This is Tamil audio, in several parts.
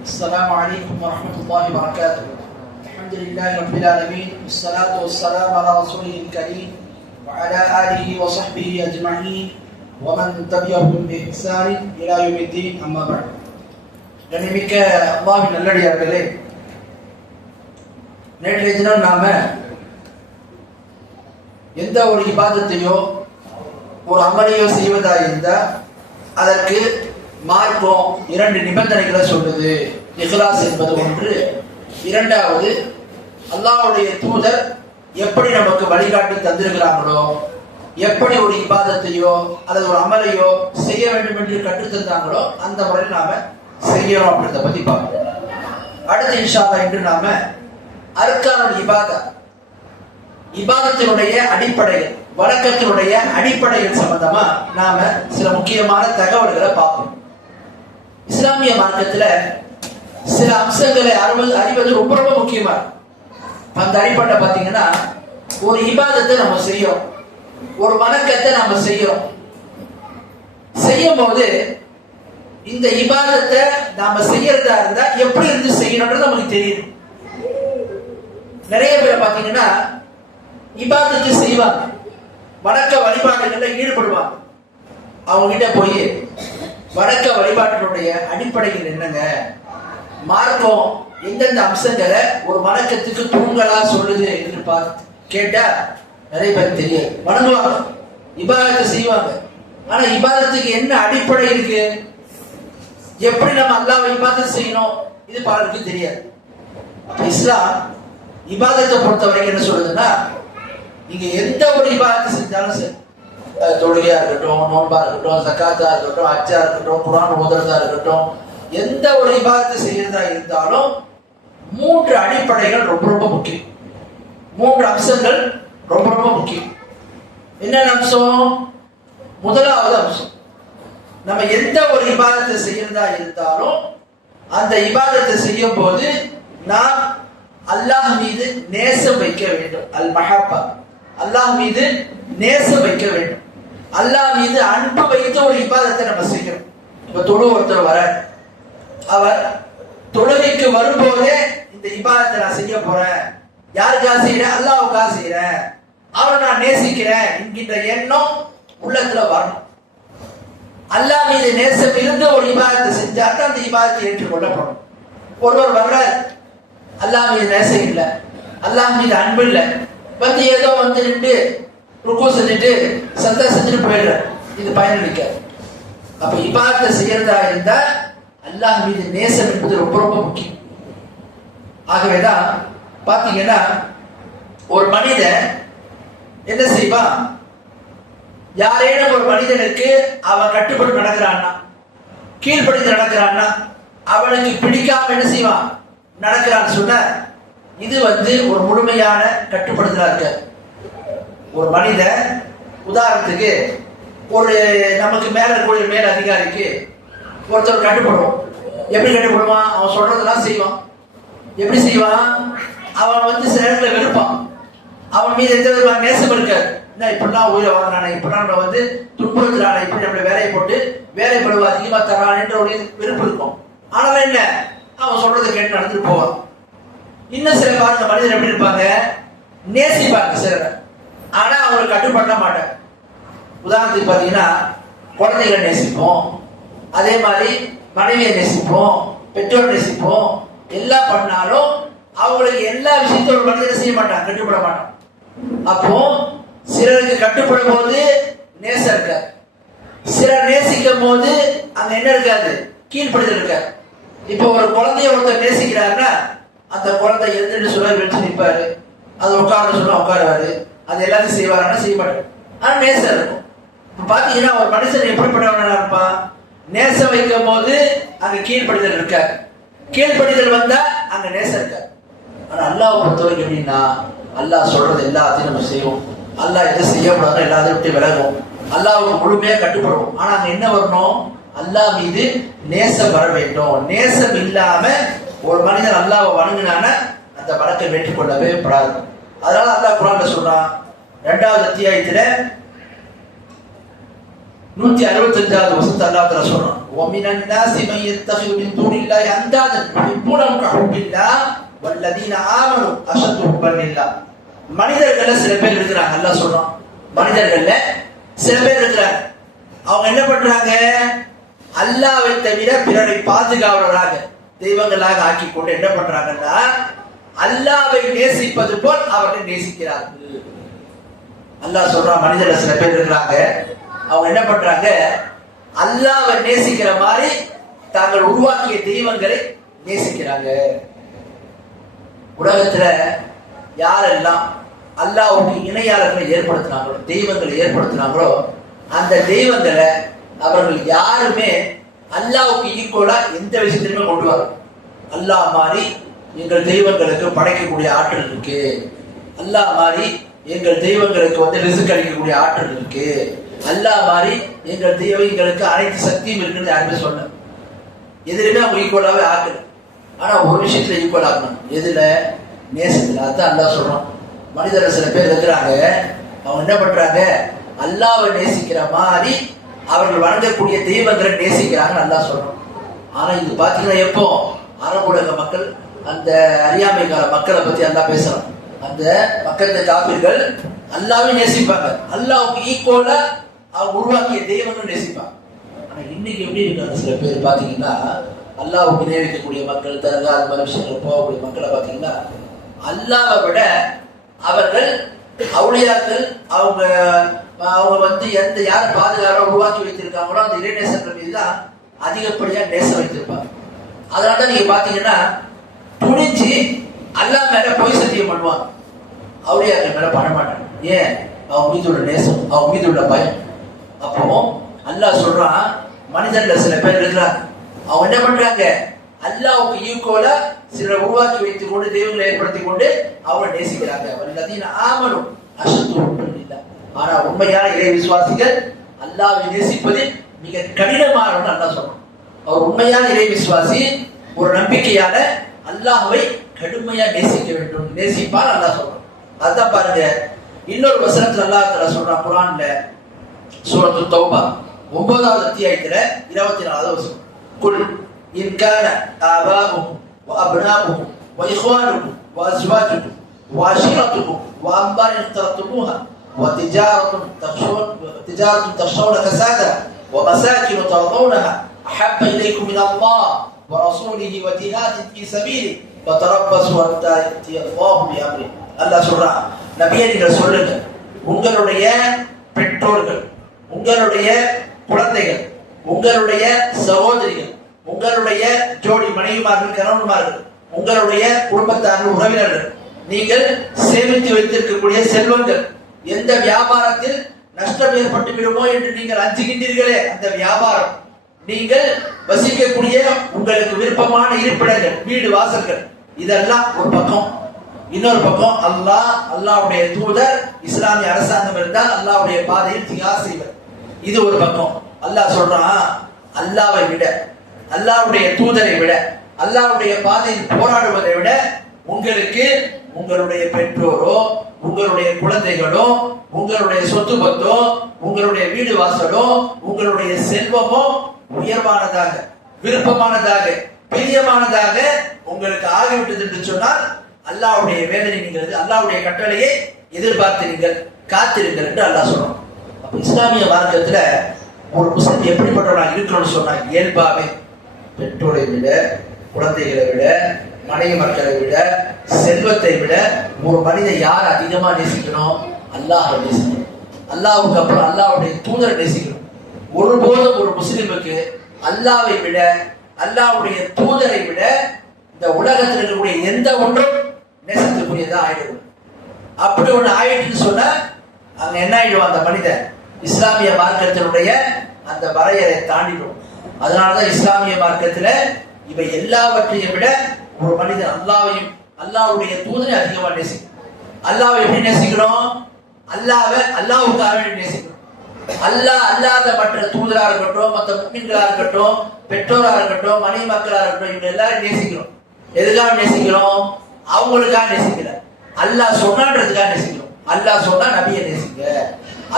السلام عليكم ورحمة الله وبركاته. الحمد لله رب العالمين والصلاة والسلام على رسوله الكريم وعلى آله وصحبه أجمعين ومن تبعهم بإحسان إلى يوم الدين. أما بعد. கண்ணியமிக்க அல்லாஹ்வின் நல்லடியார்களே, நேற்றைய தினம் நாம எந்த ஒரு இபாதத்தையோ ஒரு அமலையோ செய்வதா இருந்தால் அதற்கு மார்க்கம் இரண்டு நிபந்தனைகளை சொல்லுது. இஹ்லாஸ் என்பது ஒன்று, இரண்டாவது அல்லாஹ்வுடைய தூதர் எப்படி நமக்கு வழிகாட்டி தந்திருக்கிறாங்களோ, எப்படி ஒரு இபாதத்தையோ அல்லது ஒரு அமலையோ செய்ய வேண்டும் என்று கற்றுத் தந்தாங்களோ அந்த முறையில் நாம செய்யணும் அப்படின்றத பத்தி பார்ப்போம். அடுத்து இன்ஷா அல்லாஹ் இன்று நாம அர்கானுல் இபாதா, இபாதத்தினுடைய அடிப்படைகள், வணக்கத்தினுடைய அடிப்படைகள் சம்பந்தமா நாம சில முக்கியமான தகவல்களை பார்ப்போம். இஸ்லாமிய மார்க்கத்துல சில அம்சங்களை அறிவது ரொம்ப ரொம்ப முக்கியமா இருக்கு. அந்த அடிப்படை பாத்தீங்கன்னா, ஒரு இபாதத்தை நம்ம செய்யறோம், ஒரு வணக்கத்தை நாம செய்யறோம். செய்யும் போது இந்த இபாதத்தை நாம செய்யறதா இருந்தா எப்படி இருந்து செய்யணும்ன்றது நமக்கு தெரியும். நிறைய பேர் பாத்தீங்கன்னா இபாதத்தை செய்வாங்க, வணக்க வழிபாடுகள்ல ஈடுபடுவாங்க. அவங்க கிட்ட போய் வணக்க வழிபாட்டினுடைய அடிப்படைகள் என்னங்க, மார்க்கம் எந்தெந்த அம்சங்களை ஒரு வணக்கத்துக்கு தூண்களா சொல்லுது என்று பார்த்து கேட்டா நிறைய பேர் தெரியாது. வணங்குவாங்க, இபாதத்தை செய்வாங்க, ஆனா இபாதத்துக்கு என்ன அடிப்படை இருக்கு, எப்படி நம்ம அல்லாஹ்வை இபாதத் செய்யணும், இது பலருக்கு தெரியாது. இஸ்லாம் இபாதத்தை பொறுத்த வரைக்கும் என்ன சொல்லுதுன்னா, நீங்க எந்த ஒரு இபாதத்தை செஞ்சாலும் சரி, தொழுகையா இருக்கட்டும், நோன்பா இருக்கட்டும், ஜகாத்தா இருக்கட்டும், ஹஜ்ஜா இருக்கட்டும், குர்ஆன் ஓதுறதா இருக்கட்டும், எந்த ஒரு இபாதத்தை செய்யறதா இருந்தாலும் மூன்று அடிப்படைகள் ரொம்ப ரொம்ப முக்கியம். மூன்று அம்சங்கள் ரொம்ப ரொம்ப முக்கியம். என்னென்ன அம்சம்? முதலாவது அம்சம், நம்ம எந்த ஒரு இபாதத்தை செய்யறதா இருந்தாலும் அந்த இபாதத்தை செய்யும் போது நாம் அல்லாஹ் மீது நேசம் வைக்க வேண்டும். அல் மஹப்பா, அல்லாஹ் மீது நேசம் வைக்க வேண்டும். அல்லாஹ் மீது அன்பு வைத்த ஒரு இபாதத்தை நம்ம செய்யணும். இப்ப ஒருத்தர் வர, அவர் தொழுகைக்கு வரும்போதே இந்த இபாதத்தை நான் செய்ய போறேன், யாருக்காக செய்யறேன், அல்லாஹ்வுக்காக செய்யறேன், அவரை நான் நேசிக்கிறேன் என்கின்ற எண்ணம் உள்ளத்துல வரணும். அல்லாஹ் மீது நேசம் இருந்து ஒரு இபாதத்தை செஞ்சால் அந்த இபாதத்தை ஏற்றுக்கொள்ளப்படும். ஒருவர் வர்ற, அல்லாஹ் மீது நேசம் இல்லை, அல்லாஹ் மீது அன்பு இல்லை, வந்து ஏதோ வந்து நின்று ருக்கு செஞ்சுட்டு சந்தா செஞ்சுட்டு போயிடுற, இது பயனளிக்காது. அப்ப இபாதத்தை செய்யறதா இருந்தா அல்லாஹ் மீது நேசம் என்பது ரொம்ப ரொம்ப முக்கியம். ஆகவேதான் பாத்தீங்கன்னா ஒரு மனிதன் என்ன செய்வான், யாரேனும் ஒரு மனிதனுக்கு அவன் கட்டுப்பட்டு நடக்கிறான்னா, கீழ்ப்படிந்து நடக்கிறான்னா, அவனுக்கு பிடிக்காம என்ன செய்வான், நடக்கிறான்னு சொன்ன, இது வந்து ஒரு முழுமையான கட்டுப்படுத்தலா இருக்க. ஒரு மனிதன் உதாரணத்துக்கு ஒரு நமக்கு மேல இருக்கக்கூடிய மேல் அதிகாரிக்கு ஒருத்தர் கட்டுப்படுவோம். எப்படி கட்டுப்படுவான்? அவன் சொல்றதெல்லாம் செய்வான். எப்படி செய்வான்? அவன் வந்து சில இடத்துல வெறுப்பான், அவன் மீது எந்த விதமான நேசம் இருக்காது. என்ன இப்படிலாம் உயிரை வாங்கினானே, இப்படிலாம் நம்ம வந்து துன்புறுத்துறானே, இப்படி நம்மளை வேலையை போட்டு வேலைப்படுவ அதிகமா தரான் என்ற ஒரு வெறுப்பு இருக்கும். ஆனாலும் என்ன, அவன் சொல்றதை கேட்டு நடந்துட்டு போவான். இன்னும் சில பாருங்க மனிதர் எப்படி இருப்பாங்க, நேசிப்பாங்க சிலர், ஆனா அவங்களுக்கு கட்டுப்பட மாட்டாங்க. உதாரணத்துக்கு பாத்தீங்கன்னா குழந்தைகளை நேசிப்போம், அதே மாதிரி மனைவியை நேசிப்போம், பெற்றோர் நேசிப்போம், எல்லாம் பண்ணாலும் அவங்களுக்கு எல்லா விஷயத்தையும் ஒரு மனிதனை செய்ய மாட்டாங்க, கட்டுப்பட மாட்டாங்க. அப்போ சிலருக்கு கட்டுப்படும் போது நேசம் இருக்காது, சிலர் நேசிக்கும் போது அங்க என்ன இருக்காது, கீழ்ப்படுதல் இருக்காது. இப்போ ஒரு குழந்தைய ஒருத்தர் நேசிக்கிறாருன்னா அந்த குழந்தை எழுந்துட்டு சொல்ல வச்சு நிற்பாரு, அது உட்கார சொன்னா உட்காருவாரு, அது எல்லாத்தையும் செய்வாருன்னா செய்ய மாட்டாரு, ஆனா நேசம் இருக்கும். இப்ப பாத்தீங்கன்னா ஒரு மனுஷன் எப்படிப்பட்டவனா இருப்பான், நேசம் வைக்கும் போது அங்க கீழ்ப்படுதல் இருக்காது, கீழ்ப்படுதல் வந்தா அங்க நேசம் இருக்காது. ஆனா அல்லாஹ் பொறுத்தவரைக்கும் எப்படின்னா, அல்லாஹ் சொல்றது எல்லாத்தையும் நம்ம செய்வோம், அல்லாஹ் எதை செய்யக்கூடாது எல்லாத்தையும் விட்டு விலகும், அல்லாஹ்வுக்கு முழுமையா கட்டுப்படுவோம். ஆனா அங்க என்ன வரணும், அல்லாஹ் மீது நேசம் வர வேண்டும். நேசம் இல்லாம ஒரு மனிதன் அல்லாஹ்வை வணங்கினான அந்த வணக்கம் ஏற்றுக்கொள்ளவே படாது. அதனால அல்லாஹ் குர்ஆன்ல சொல்றான், 2வது அத்தியாயத்துல 165வது வசனத்தை அல்லாஹ் தஆலா சொல்றான், வமினன் நாஸி மன் யத்தகிது மின் தூனில்லாஹி அந்தாதன் யுஹிப்பூனஹும் கஹுப்பில்லாஹ் வல்லதீன ஆமனு அஷத்து ஹுப்பன் லில்லாஹ். மனிதர்கள்ல சில பேர் இருக்கிறாங்க, அல்லாஹ் சொல்றான், மனிதர்கள்ல சில பேர் இருக்கிறாங்க. அவங்க என்ன பண்றாங்க? அல்லாஹ்வை தவிர பிறரை பாதுகாவலராக தெய்வங்களாக ஆக்கி கொண்டு என்ன பண்றாங்கன்னா, அல்லாஹ்வை நேசிப்பது போல் அவர்கள் நேசிக்கிறார்கள். அல்லாஹ் சொல்றான், மனிதர்ல சில பேர் இருக்கிறாங்க, அவங்க என்ன பண்றாங்க? அல்லாஹ்வை நேசிக்கிற மாதிரி தாங்கள் உருவாக்கிய தெய்வங்களை நேசிக்கிறாங்க. உலகத்துல யாரெல்லாம் அல்லாஹ்வுக்கு இணையாளர்களை ஏற்படுத்தினாங்களோ, தெய்வங்களை ஏற்படுத்தினாங்களோ, அந்த தெய்வங்களை அவர்கள் யாருமே அல்லாஹ்வுக்கு ஈக்குவலா எந்த விஷயத்திலுமே கொண்டு வர. அல்லாஹ் மாதிரி எங்கள் தெய்வங்களுக்கு படைக்கக்கூடிய ஆற்றல் இருக்கு, அல்லாஹ் மாதிரி எங்கள் தெய்வங்களுக்கு ரிஸ்க் அளிக்கக்கூடிய ஆற்றல் இருக்கு, அல்லாஹ் மாதிரி எங்கள் தெய்வங்களுக்கு அனைத்து சக்தியும் இருக்குன்னு யாருமே சொல்ல. எதுலையுமே அவங்க ஈக்குவலாவே ஆக்கல. ஆனா ஒரு விஷயத்துல ஈக்குவல் ஆகணும், எதுல? நேசத்துல. அதான் அல்லாஹ் சொல்றான், மனிதர்கள் சில பேர் இருக்கிறாங்க, அவங்க என்ன பண்றாங்க? அல்லாஹ்வை நேசிக்கிற மாதிரி அவர்கள் வணங்கக்கூடிய தெய்வங்களை நேசிக்கிறாங்க அல்லாஹ் சொல்றான். ஆனா இது பாத்தீங்கன்னா எப்போ அரபு உலக மக்கள், அந்த அறியாமை கால மக்களை பத்தி அல்லாஹ் பேசுறான். அந்த மக்கள் காபிர்கள் அல்லாஹ்வை நேசிப்பாங்க, அல்லாஹ்வுக்கு ஈக்குவலா அவங்க உருவாக்கிய தெய்வங்கள் நேசிப்பாங்க. ஆனா இன்னைக்கு எப்படி இருக்காங்க? சில பேர் பாத்தீங்கன்னா அல்லாஹ்வுக்கு நினைவிக்கக்கூடிய மக்கள், தர்கா அது மாதிரி விஷயங்கள் போகக்கூடிய மக்களை பாத்தீங்கன்னா அல்லாஹ்வை விட அவர்கள் அவுளியாக்கள் அவங்க எந்த யார் பாதுகாப்பா உருவாக்கி வைத்திருக்காங்களோ அந்த இறைநேசர்கள் மீது தான் அதிகப்படியா நேசம் வைத்திருப்பாங்க. அதனாலதான் நீங்க பாத்தீங்கன்னா துணிஞ்சு அல்லாஹ் மேல பொய் சத்தியம் பண்ணுவாங்க, அவுளியாக்கள் மேல பண்ண மாட்டாங்க. ஏன்? அவங்க மீது உள்ள நேசம், அவங்க மீது உள்ள பயம். அப்போ அல்லாஹ் சொல்றான், மனிதர்ல சில பேர் இருக்கிறாங்க, அவங்க என்ன பண்றாங்க? அல்லாஹ்வுக்கு ஈக்குவலா சிலர் உருவாக்கி வைத்துக் கொண்டு தெய்வங்களை ஏற்படுத்திக் கொண்டு அவங்க நேசிக்கிறாங்க. வல்லதீன ஆமனு அஷத்து ஹுப்பன் லில்லாஹ். ஆனா உண்மையான இறை விசுவாசிகள் அல்லாஹ்வை நேசிப்பதில் மிக கடினமானவன் அல்லாஹ் சொல்றான். அவர் உண்மையான இறை விசுவாசி, ஒரு நம்பிக்கையான அல்லாஹ்வை கடுமையா நேசிக்க வேண்டும், நேசிப்பார் அல்லாஹ் சொல்றான். அதான் பாருங்க, இன்னொரு வசனத்துல அல்லாஹ் தஆலா சொல்றான் குர்ஆன்ல, சூரத்து தௌபா 9வது அத்தியாயத்துல 24வது வசனம், குல் இன் கான ஆபாஉக்கும் وأبناؤكم وإخوانكم وأزواجكم وعشيرتكم وأموال اقترفتموها وتجارة تخشون كسادها ومساكن ترضونها أحب إليكم من الله ورسوله وجهاد في سبيله فتربصوا حتى يأتي الله بأمره. அல்லாஹ் சொல்றான், நபியே நீங்கள் சொல்லுங்க, உங்களுடைய பெற்றோர்கள், உங்களுடைய குழந்தைகள், உங்களுடைய சகோதரிகள், உங்களுடைய ஜோடி மனைவிமார்கள், கணவன்மார்கள், உங்களுடைய குடும்பத்தார்கள், உறவினர்கள், நீங்கள் சேமித்து வைத்திருக்கக்கூடிய செல்வங்கள் எந்த வியாபாரத்தில் நஷ்டம் ஏற்பட்டு விடுமோ என்று நீங்கள் அஞ்சுகின்றீர்களே, அந்த வியாபாரம், நீங்கள் வசிக்கக்கூடிய உங்களுக்கு விருப்பமான இருப்பிடங்கள், வீடு வாசல்கள், இதெல்லாம் ஒரு பக்கம். இன்னொரு பக்கம் அல்லாஹ்வுடைய தூதர், இஸ்லாமிய அரசாங்கம் இருந்தால் அல்லாஹ்வுடைய பாதையில் தியாகம் செய்வர், இது ஒரு பக்கம். அல்லாஹ் சொல்றான், அல்லாஹ்வை விட, அல்லாஹ்வுடைய தூதரை விட, அல்லாஹ்வுடைய பாதையில் போராடுவதை விட உங்களுக்கு உங்களுடைய பெற்றோரோ, உங்களுடைய குழந்தைகளோ, உங்களுடைய சொத்து பத்தோ, உங்களுடைய வீடு வாசலோ, உங்களுடைய செல்வமோ உயர்வானதாக, விருப்பமானதாக, பிரியமானதாக உங்களுக்கு ஆகிவிட்டது என்று சொன்னால் அல்லாஹ்வுடைய வேதனை நீங்கள், அல்லாஹ்வுடைய கட்டளையை எதிர்பார்த்திருங்கள், காத்திருங்கள் என்று அல்லாஹ் சொல்றான். அப்ப இஸ்லாமிய மார்க்கத்துல ஒரு முஸ்லிம் எப்படிப்பட்டவனாக இருக்கணும்னு சொன்னா, இயல்பாவே பெற்றோரை விட, குழந்தைகளை விட, மனைவி மக்களை விட, செல்வத்தை விட ஒரு மனிதன் யார் அதிகமா நேசிக்கணும்? அல்லாஹ்வை நேசிக்கணும். அல்லாஹ்வுக்கு அப்புறம் அல்லாஹ்வுடைய தூதரை நேசிக்கணும். ஒருபோதும் ஒரு முஸ்லிமுக்கு அல்லாஹ்வை விட, அல்லாஹ்வுடைய தூதரை விட இந்த உலகத்தில் இருக்கக்கூடிய எந்த ஒன்றும் நேசத்துக்குரியதா ஆயிடும். அப்படி ஒண்ணு ஆயிடுன்னு சொன்னா அங்க என்ன ஆயிடும்? அந்த மனிதன் இஸ்லாமிய மார்க்கத்தினுடைய அந்த வரையறை தாண்டிடும். அதனாலதான் இஸ்லாமிய மார்க்கத்துல இவை எல்லாவற்றையும் விட ஒரு மனிதன் அல்லாஹ்வையும் அல்லாஹ்வுடைய தூதரை அதிகமா நேசிக்கணும். அல்லாஹ்வை எப்படி நேசிக்கணும்? அல்லாஹ்வுக்காக நேசிக்கணும். அல்லாஹ் அல்லாத மற்ற தூதரா இருக்கட்டும், மற்ற முஸ்லிம்களா இருக்கட்டும், பெற்றோரா இருக்கட்டும், மனைவி மக்களா இருக்கட்டும், இவங்க எல்லாரும் நேசிக்கிறோம். எதுக்காக நேசிக்கிறோம்? அவங்களுக்காக நேசிக்கல, அல்லாஹ் சொன்னான்றதுக்காக நேசிக்கிறோம். அல்லாஹ் சொன்னா நபியை நேசிங்க,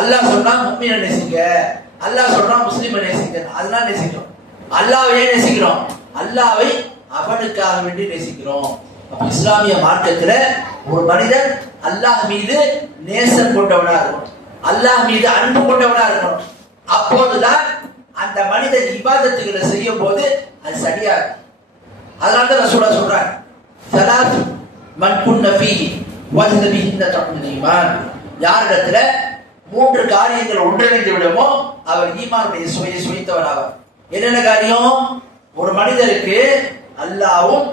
அல்லாஹ் சொன்னா முஃமினை நேசிங்க, அல்லாஹ் சொல்றான் முஸ்லிமை நேசிக்கிறோம், அதனால நேசிக்கிறோம். அல்லாஹ்வை நேசிக்கிறோம், அல்லாஹ்வை அவனுக்காக வேண்டி நேசிக்கிறோம். அப்ப இஸ்லாமிய மார்க்கத்துல ஒரு மனிதன் அல்லாஹ் மீது நேசம் கொண்டவனா இருக்கணும், அல்லாஹ் மீது அன்பு கொண்டவனா இருக்கணும். அப்போதுதான் அந்த மனிதன் இபாதத்துகளை செய்யும் போது அது சரியா இருக்கும். அதனால ரசூலுல்லாஹ் சொல்றாங்க, ஸலாத் மன் குன்ன ஃபீஹி வஜத பிஹின்ன தக்வல் ஈமான். யாரிடத்துல 3 காரியங்கள் ஒன்றிணைந்து விடுமோ அவர் ஈமானுடைய சுவையை சுவைத்தவர் ஆவார். என்னென்ன காரியம்? ஒரு மனிதருக்கு அல்லாஹ்வும்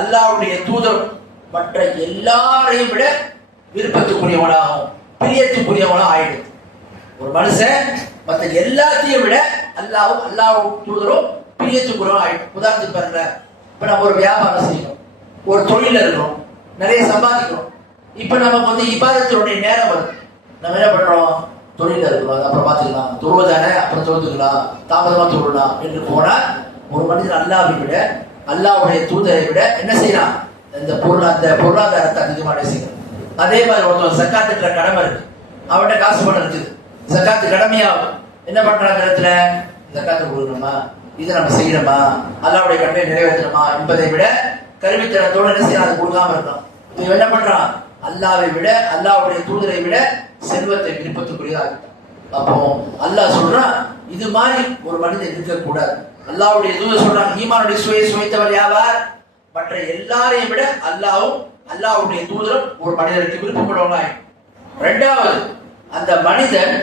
அல்லாஹ்வுடைய தூதரும் மற்ற எல்லாரையும் விட விருப்பத்துக்குரியவனாகவும் பிரியத்துக்குரியவனாக ஆயிடுது. ஒரு மனுஷன் மற்ற எல்லாத்தையும் விட அல்லாஹ்வும் அல்லாஹ்வுடைய தூதரும் பிரியத்துக்குரியவன் ஆயிடும். உதாரணத்துக்கு பாருங்க, இப்ப நம்ம ஒரு வியாபாரம் செய்யணும், ஒரு தொழில இருக்கிறோம், நிறைய சம்பாதிக்கிறோம். இப்ப நமக்கு வந்து இபாதத்தினுடைய நேரம் வருது. நம்ம என்ன பண்றோம்? தொழில இருக்கிறோம், அப்புறம் பார்த்துக்கலாம், தொழுவதானே அப்புறம் தொழுதுக்கலாம், தாமதமா தொழலாம் என்று போனா ஒரு மனிதன் அல்லாஹ்வை விட அல்லாஹ்வுடைய தூதரை விட என்ன செய்யலாம்? இந்த பொருளாதாரத்தை அதிகமாக நேசிக்கணும். அதே மாதிரி ஒருத்தர் ஜக்காத்துன்ற கடமை இருக்கு, அவன்கிட்ட காசு பணம் இருக்குது, ஜக்காத்து கடமையாகும். என்ன பண்றாங்க? இடத்துல ஜக்காத்து கொடுக்கணுமா, இதை நம்ம செய்யணுமா, அல்லாஹ்வுடைய கடமையை நிறைவேற்றணுமா என்பதை விட கருவித்தனத்தோடு என்ன செய்யலாம்? அது கொடுக்காம இருக்கணும். இவன் என்ன பண்றான்? அல்லாஹ்வை விட அல்லாஹ்வுடைய தூதரை விட செல்வத்தை விருப்பத்துக்குரியதாக. அப்போ அல்லாஹ் சொல்றான், இது மாதிரி ஒரு மனிதன் இருக்கக்கூடாது. அல்லாஹ்வுடைய தூதர் சொல்றாங்க, ஈமானுடைய சுவையை சுவைத்தவர் யாவார்? மற்ற எல்லாரையும் விட அல்லாஹ்வும் அல்லாஹ்வுடைய தூதரும் ஒரு மனிதனுக்கு விருப்பப்படுவாங்க. இரண்டாவது, அந்த மனிதன்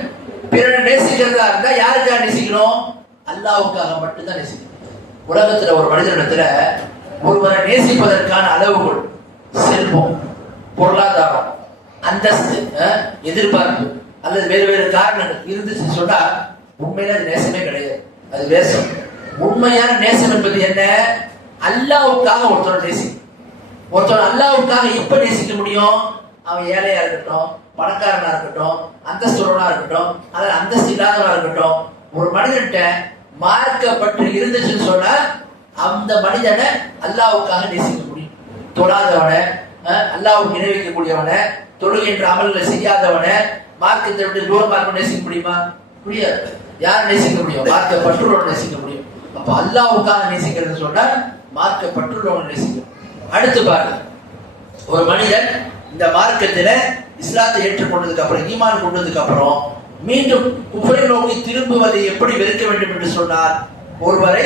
பிறரை நேசிக்கிறதா இருந்தா யாருக்காக நேசிக்கணும்? அல்லாஹ்வுக்காக மட்டும்தான் நேசிக்கணும். உலகத்துல ஒரு மனிதனிடத்துல ஒருவரை நேசிப்பதற்கான அளவுகோல் செல்வம், பொருளாதாரம், அந்தஸ்து, எதிர்பார்ப்பு அல்லது வேறு வேறு காரணங்கள் இருந்துச்சு சொன்னா உண்மையில அது நேசமே கிடையாது, அது வேஷம். உண்மையான நேசம் என்பது என்ன? அல்லாஹ்வுக்காக ஒருத்தர் நேசிக்கும். ஒருத்தர் அல்லாஹ்வுக்காக எப்ப நேசிக்க முடியும்? அவன் ஏழையா இருக்கட்டும், பணக்காரனா இருக்கட்டும், அந்தஸ்துடனா இருக்கட்டும், அல்லது அந்தஸ்து இல்லாதவனா இருக்கட்டும், ஒரு மனிதன்கிட்ட மார்க்கப்பட்டு இருந்துச்சுன்னு சொன்னா அந்த மனிதனை அல்லாஹ்வுக்காக நேசிக்க முடியும். தொழாதவனை, அல்லாஹ்வுக்கு இணை வைக்கக்கூடியவனை, தொழுகின்ற அமல்களை செய்யாதவனை மார்க்கத்தை விட்டு தூரமாக நேசிக்க முடியுமா? முடியாது. யார் நேசிக்க முடியும்? மார்க்க பற்றுள்ளவன் நேசிக்க முடியும். அப்ப அல்லாஹ்வுக்காக நேசிக்கிறது சொன்னா மார்க்க பற்றுள்ளவன் நேசிக்கும். அடுத்து பாருங்க, ஒரு மனிதன் இந்த மார்க்கத்துல இஸ்லாத்தை ஏற்றுக்கொண்டதுக்கு அப்புறம், ஈமான் கொண்டதுக்கு அப்புறம் மீண்டும் குஃப்ரை நோக்கி திரும்புவதை எப்படி வெறுக்க வேண்டும் என்று சொன்னார்? ஒருவரை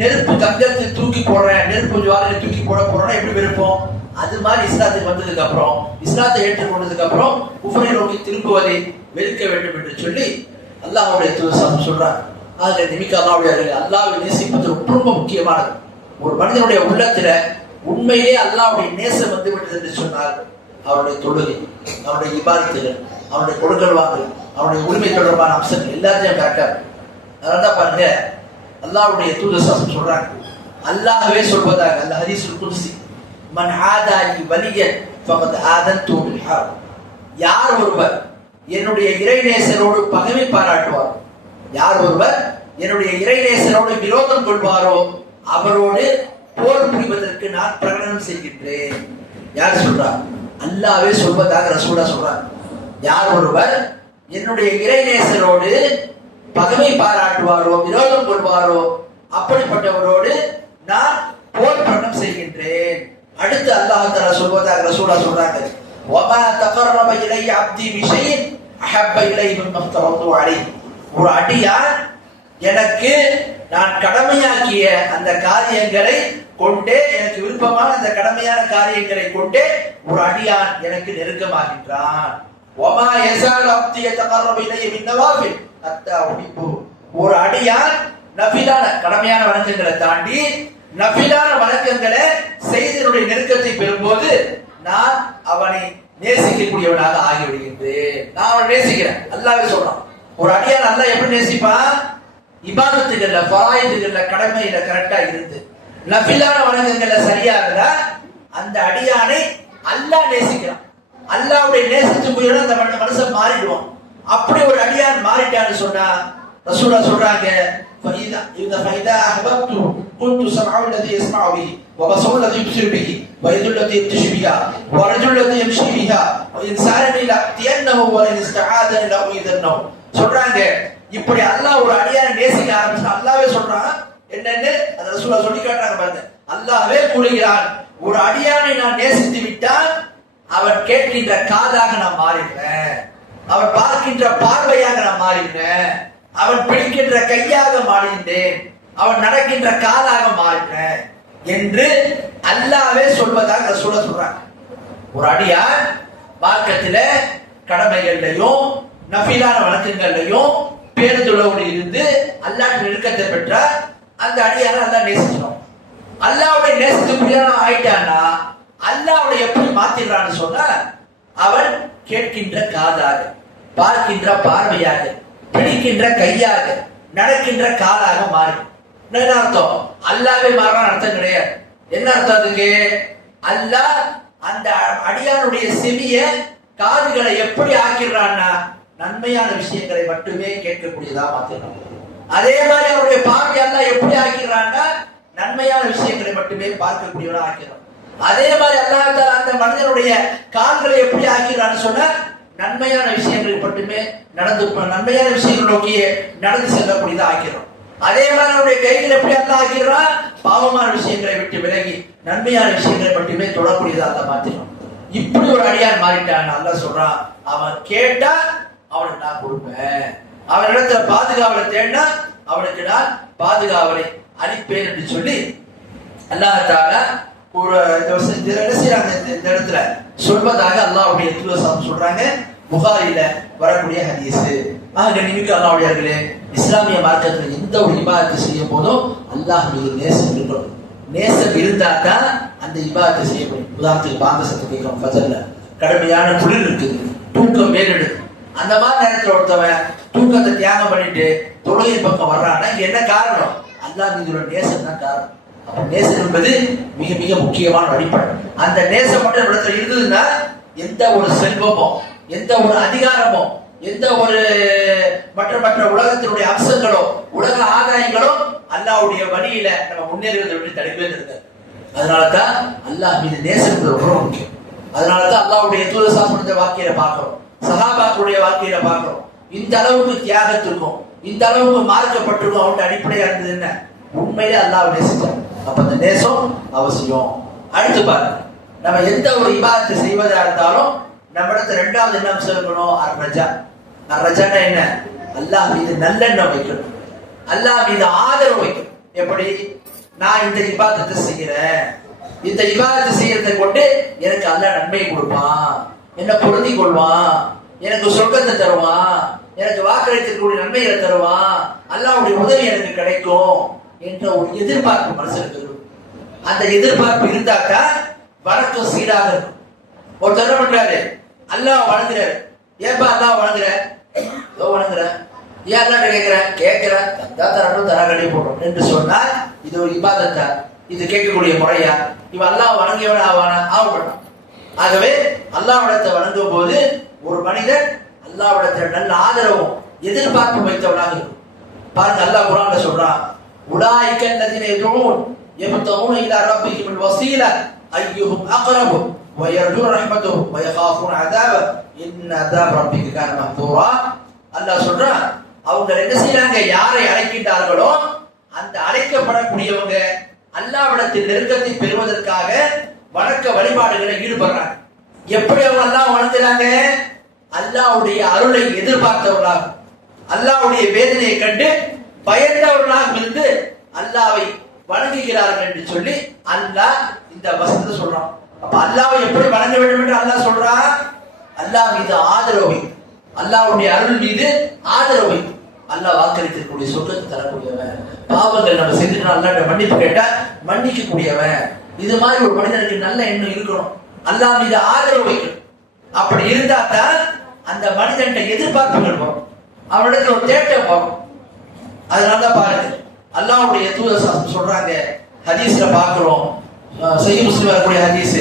நெருப்பு தங்கத்தில் தூக்கி போடுறேன், நெருப்பு ஜுவாலையை தூக்கி போட போறோம்னா எப்படி வெறுப்போம்? அது மாதிரி இஸ்லாத்துக்கு வந்ததுக்கு அப்புறம், இஸ்லாத்தை ஏற்றுக்கொண்டதுக்கு அப்புறம் குஃப்ரை நோக்கி திரும்புவதை வெறுக்க வேண்டும் என்று சொல்லி அல்லாஹ்வுடைய தூதர் சொல்றார். ஆக நிமிக்க அல்லாஹ்வை நேசிப்பது ரொம்ப முக்கியமானது. ஒரு மனிதனுடைய உள்ளத்துல உண்மையிலே அல்லாஹ்வுடைய நேசம் வந்து விட்டது என்று சொன்னால் அவருடைய தொழுகை, அவருடைய இபாதத்துகள், அவருடைய கொடுக்கல் வாங்கல், அவருடைய உரிமை தொடர்பான அம்சங்கள் எல்லாத்தையும் கரெக்டா. அதனால பாருங்க, அல்லாஹ்வுடைய தூதர் சொல்றாங்க, அல்லாஹ்வே சொல்வதாக அந்த ஹதீஸுல் குத்ஸி, மன் ஆதாலி வலியன் ஃபகத் ஆதன்து பில் ஹர்ப். யார் ஒருவர் என்னுடைய இறைநேசரோடு பகைமை பாராட்டுவார், யார் ஒருவர் என்னுடைய இறைநேசரோடு விரோதம் கொள்வாரோ அவரோடு போர் புரிவதற்கு நான் பிரகடனம் செய்கின்றேன். யார் சொல்றார்? அல்லாஹ்வே சொல்வதாக ரசூலுல்லாஹ் சொல்றார். யார் ஒருவர் என்னுடைய இறைநேசரோடு பகைமை பாராட்டுவாரோ விரோதம் கொள்வாரோ அப்படிப்பட்டவரோடு நான் போர் பிரகடனம் செய்கின்றேன். அடுத்து அல்லாஹ் தஆலா சொல்வதாக ரசூலுல்லாஹ் சொல்றாங்க, வமா தகர்ரப இலைய அப்தி பிஷைஇன் அஹப்ப இலைஹி மிம்மா ஃதரது அலைஹி. ஒரு அடியான் எனக்கு நான் கடமையாக்கிய அந்த காரியங்களை கொண்டே, எனக்கு விருப்பமான அந்த கடமையான காரியங்களை கொண்டே ஒரு அடியான் எனக்கு நெருக்கமாகின்றான். வமா யஸாலு அப்தி யதகர்ரப இலைய பின் நவாஃபில் ஹத்தா உஹிப்பு. ஒரு அடியான் நஃபிலான கடமையான வணக்கங்களை தாண்டி நஃபிலான வணக்கங்களை செய்தனுடைய நெருக்கத்தை பெறும்போது நான் அவனை நேசிக்கக்கூடியவனாக ஆகிவிடுகின்றேன். நான் அவனை நேசிக்கிறேன். அல்லாஹ்வே சொல்றான். ஒரு அடியான் அல்லாஹ் எப்படி நேசிப்பான்? இபாதத்துகள்ல, ஃபராயிதுகள்ல, கடமையில கரெக்டா இருந்து நஃபிலான வணக்கங்கள்ல சரியா இருந்தா அந்த அடியானை அல்லாஹ் நேசிக்கிறான். அல்லாஹ்வுடைய நேசத்துக்குரியவன் அந்த மனுஷன் மாறிடுவான். அப்படி ஒரு அடியான் மாறிட்டான்னு சொன்னா ரசூலுல்லாஹ் சொல்றாங்க, فإذا أحببت كنت سمعه الذي يسمع به وبصره الذي يبصر به ويده التي يبطش بها ورجل الذي يمشي بها وإن سألني لأتينه وإن استعاذني لأعيذنه. சொல்றாங்க, இப்படி அல்லாஹ் ஒரு அடியாரை நேசிக்க ஆரம்பிச்சு அல்லாவே சொல்றான் என்னன்னு அதை ரசூலுல்லாஹ் சொல்லி காட்டுறாங்க பாருங்க. அல்லாஹ்வே கூறுகிறான், ஒரு அடியானை நான் நேசித்து விட்டால் அவன் கேட்கின்ற காதாக நான் மாறிடுறேன், அவன் பார்க்கின்ற பார்வையாக நான் மாறிடுறேன், அவன் பிடிக்கின்ற கையாக மாறிட்டேன், அவன் நடக்கின்ற காலாக மாறிட்டேன் என்று அல்லாஹ்வே சொல்வதாக ரசூலுல்லாஹ் சொல்றாங்க. ஒரு அடியான் மார்க்கத்தில கடமைகள்லையும் நஃபிலான வழக்கங்கள்லையும் பேணுதலோடு இருந்து அல்லாஹ் நெருக்கத்தை பெற்றார். அந்த அடியாரை அல்லாஹ் நேசிக்கணும். அல்லாஹ்வுடைய நேசத்துக்குரியவனா ஆயிட்டான்னா அல்லாஹ்வுடைய எப்படி மாத்திடுறான்னு சொன்னா அவன் கேட்கின்ற காதாக, பார்க்கின்ற பார்வையாக, பிடிக்கின்ற கையாக, நடக்கின்ற காலாக மாறி. என்ன அர்த்தம்? அல்லாஹ்வே மாறான அர்த்தம் கிடையாது. என்ன அர்த்தம் அதுக்கு? அல்லாஹ் அந்த அடியானுடைய செவிய காதுகளை எப்படி ஆக்கிடுறான்னா நன்மையான விஷயங்களை மட்டுமே கேட்கக்கூடியதா மாத்திடுறான். அதே மாதிரி அவருடைய பார்வை அல்லாஹ் எப்படி ஆக்கிடுறான்னா நன்மையான விஷயங்களை மட்டுமே பார்க்கக்கூடியவனா ஆக்கிறான். அதே மாதிரி அல்லாஹ் அந்த மனிதனுடைய கால்களை எப்படி ஆக்கிறான்னு சொன்னா நன்மையான விஷயங்கள் மட்டுமே நன்மையான விஷயங்கள் நோக்கி நடந்து செல்லக்கூடியதா ஆக்கிறோம். அதே மாதிரி அவருடைய கைகள் எப்படி அல்லாஹ் ஆக்கிறான் பாவமான விஷயங்களை விட்டு விலகி நன்மையான விஷயங்களை மட்டுமே தொடக்கூடியதா அதை மாத்திரும். இப்படி ஒரு அடியான் மாறிட்டான். அல்லாஹ் சொல்றான், அவன் கேட்டா அவனுக்கு நான் கொடுப்பேன், அவன் இடத்துல பாதுகாவலை தேடினா அவனுக்கு நான் பாதுகாவலை அளிப்பேன் என்று சொல்லி அல்லாஹ் தஆலா ஒரு இந்த இடத்துல சொல்வதாக அல்லாஹ்வுடைய தூதர் சொல்றாங்க. புகாரில வரக்கூடிய ஹதீஸ். கண்ணியமிக்க அல்லாஹ்வுடையவர்களே, இஸ்லாமிய மார்க்கத்தில் எந்த ஒரு இபாதத்தை செய்யும் போதும் அல்லாஹ் மீது நேசம் இருக்கணும். நேசம் இருந்தா தான் அந்த இபாதத்தை செய்ய முடியும். உதாரணத்துக்கு பாங்க சத்தம் கேட்கிறோம், ஃபஜர்ல கடுமையான குளிர் இருக்குது, தூக்கம் மேலெடுக்கு. அந்த மாதிரி நேரத்தில் ஒருத்தவன் தூக்கத்தை தியாகம் பண்ணிட்டு தொழுகை பக்கம் வர்றான்னா என்ன காரணம்? அல்லாஹ் மீது நேசம் தான் காரணம். அப்ப நேசம் என்பது மிக மிக முக்கியமான அடிப்படை. அந்த நேசம் மட்டும் இடத்துல இருந்ததுன்னா எந்த ஒரு செல்வமோ, எந்த ஒரு அதிகாரமோ, எந்த ஒரு மற்ற உலகத்தினுடைய அம்சங்களோ, உலக ஆதாயங்களோ அல்லாஹ்வுடைய வழியில நம்ம முன்னேறுவதை விட்டு தடுக்கவே இருக்காது. அதனாலதான் அல்லாஹ் மீது நேசம் ரொம்ப முக்கியம். அதனாலதான் அல்லாஹ்வுடைய தூதர் சாஸ்திரத்தை வாழ்க்கையில பார்க்கிறோம், சஹாபாக்களுடைய வாழ்க்கையில பார்க்கிறோம். இந்த அளவுக்கு தியாகத்திற்கும் இந்த அளவுக்கு மார்க்கப்பட்டிருக்கும் அவருடைய அடிப்படையா இருந்தது என்ன? உண்மையிலே அல்லாஹ் நேசிச்சார். அப்ப அந்த நேசம் அவசியம். அடுத்து பாருங்க, நம்ம எந்த ஒரு இபாதத்தை செய்வதா இருந்தாலும் நம்ம இடத்துல ரெண்டாவது என்ன சொல்லணும்? அர்ரஜா. அர்ரஜான்னா என்ன? அல்லாஹ் மீது நல்லெண்ணம் வைக்கணும், அல்லாஹ் மீது ஆதரவு வைக்கணும். எப்படி? நான் இந்த இபாதத்தை செய்யறேன், இந்த இபாதத்தை செய்யறதை கொண்டு எனக்கு அல்லாஹ் நன்மையை கொடுப்பான், என்ன பொருந்தி கொள்வான், எனக்கு சொர்க்கத்தை தருவான், எனக்கு வாக்களிக்கக்கூடிய நன்மைகளை தருவான், அல்லாஹ்வுடைய உதவி எனக்கு கிடைக்கும் என்ற ஒரு எதிர்பார்ப்பு மனசுக்கு இருக்கும். அந்த எதிர்பார்ப்பு இருந்தாக்கா வணக்கம் சீராக இருக்கும். ஒரு தர பண்றாரு, அல்லாஹ் வணங்குறாரு. ஏன்பா அல்லாஹ் வணங்குற? வணங்குற. ஏன் அல்லாஹ் கேட்கிற தரா கட்டி போடுறோம் என்று சொன்னால் இது ஒரு இபாதத்தா? இது கேட்கக்கூடிய முறையா? இவன் அல்லாஹ் வணங்கியவன் ஆவானா? ஆகப்பட்டான். ஆகவே அல்லாஹ்விடத்தை வணங்கும் போது ஒரு மனிதன் அல்லாஹ்விடத்தில் நல்ல ஆதரவும் எதிர்பார்ப்பு வைத்தவனாக இருக்கும். பாருங்க, அல்லாஹ் குர்ஆன்ல சொல்றான், உலாயிக அல்லதீன யதுஊன் யப்தகூன இலா ரப்பிஹில் வஸீல அய்யுஹும் அக்ரபு வ யர்ஜூன ரஹ்மத்தஹு வ யகாஃபூன அஸாப இன்ன அஸாப ரப்பிக கான மஹ்தூரா. அல்லாஹ் சொல்றான், அவங்க என்ன செய்றாங்க? யாரை அழைக்கின்றார்களோ அந்த அழைக்கப்படக்கூடியவங்க அல்லாஹ்விடத்தில் நெருக்கத்தை பெறுவதற்காக வணக்க வழிபாடுகளை ஈடுபடுறாங்க. எப்படி அவங்க அல்லாஹ் வணங்குறாங்க? அல்லாஹ்வுடைய அருளை எதிர்பார்த்தவர்களாக, அல்லாஹ்வுடைய வேதனையை கண்டு பயந்தவர்களாக இருந்து அல்லாஹ்வை வணங்குகிறார்கள் என்று சொல்லி அல்லாஹ் இந்த வசனத்தை சொல்றான். அப்ப அல்லாஹ்வை எப்படி வணங்க வேண்டும் என்று அல்லாஹ் சொல்றான்? அல்லாஹ் மீது ஆதரவு, அல்லாஹ்வுடைய அருள் மீது ஆதரவு. அல்லாஹ் வாக்களிக்கக்கூடிய சொர்க்கத்தை தரக்கூடியவன், பாவங்கள் நம்ம செஞ்சுட்டு அல்லாஹ்ட்ட மன்னிப்பு கேட்டா மன்னிக்க கூடியவன். இது மாதிரி ஒரு மனிதனுக்கு நல்ல எண்ணம் இருக்கணும், அல்லாஹ் மீது ஆதரவு வைக்கணும். அப்படி இருந்தா தான் அந்த மனிதன் எதிர்பார்ப்புகள் வரும், அவனிடத்துல ஒரு தேட்டம் வரும். அதனாலதான் பாருங்க, அல்லாஹ்வுடைய தூதர் சொல்றாங்க, ஹதீஸ்ல பார்க்கிறோம், சஹீஹ் முஸ்லிம் வரக்கூடிய ஹதீஸ்,